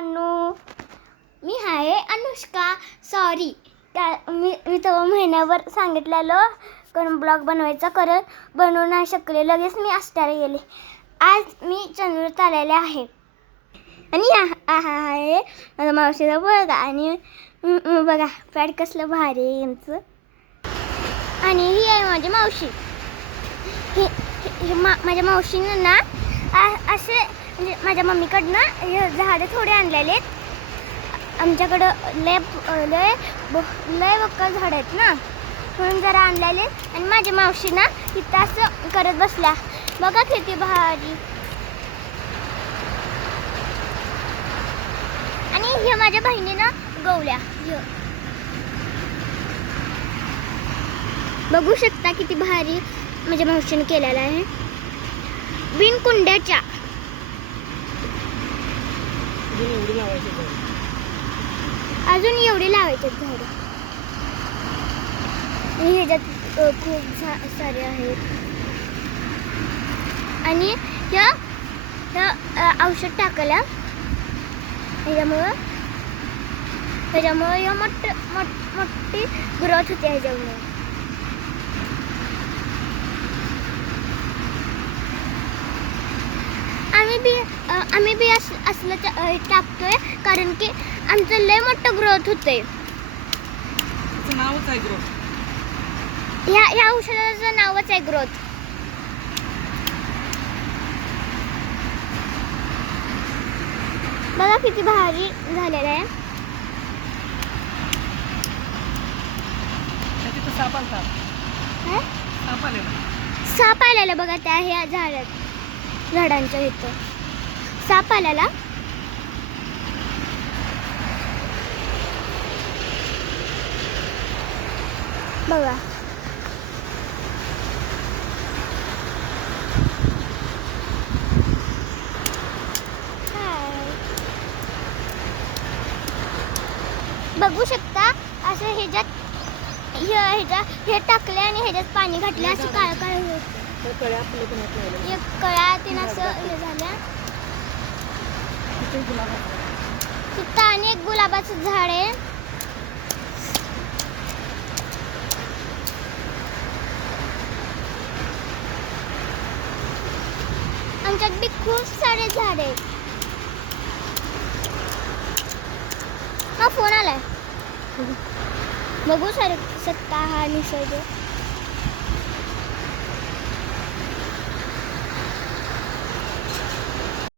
मित्रांनो, मी आहे अनुष्का. सॉरी, मी तेव्हा महिन्याभर सांगितलेलं कारण ब्लॉग बनवायचा, बनवू नाही शकले. लगेच मी आष्टाला गेले. आज मी चंद्रावर आलेले आहे आणि आहे माझ्या मावशीचा मुलगा. आणि बघा पॅड कसलं भारी आहे यांचं. आणि ही आहे माझी मावशी. माझ्या मावशीनं ना असे म्हणजे माझ्या मम्मीकडनं झाडं थोडे आणलेले. आमच्याकडं लय लय लय बक्कल झाडं आहेत ना, म्हणून जरा आणलेले. आणि माझ्या मावशीना तिथं असं करत बसल्या. बघा किती भारी. आणि हे माझ्या बहिणीनं गवल्या. बघू शकता किती भारी माझ्या मावशीने केलेला आहे. बिन कुंड्याच्या. अजून एवढी लावायचे झाडं. ह्याच्यात खूप सारे आहेत. आणि औषध टाकलं ह्याच्यामुळं मोठी ग्रोथ होते ह्याच्यामुळे. आम्ही बी असलं टाकतोय कारण की आमचं लय मोठं ग्रोथ होतंय. नावच आहे ग्रोथ. ह्या औषधाचं नावच आहे ग्रोथ. बघा किती भारी झालेलं आहे. साप आलेला बघा त्या ह्या झाडांच्या इथं साप आलेला. बघा बघू शकता असं ह्याच्यात हे टाकले आणि ह्याच्यात पाणी घातले. असं काळ काळ एक कळ्या तिनं असं हे झाल्या. तिथं आणि एक गुलाबाचं झाड आहे. आमच्यात बी खूप सारे झाड आहेत. हा फोन आलाय. बघू शकता हा निसर्ग.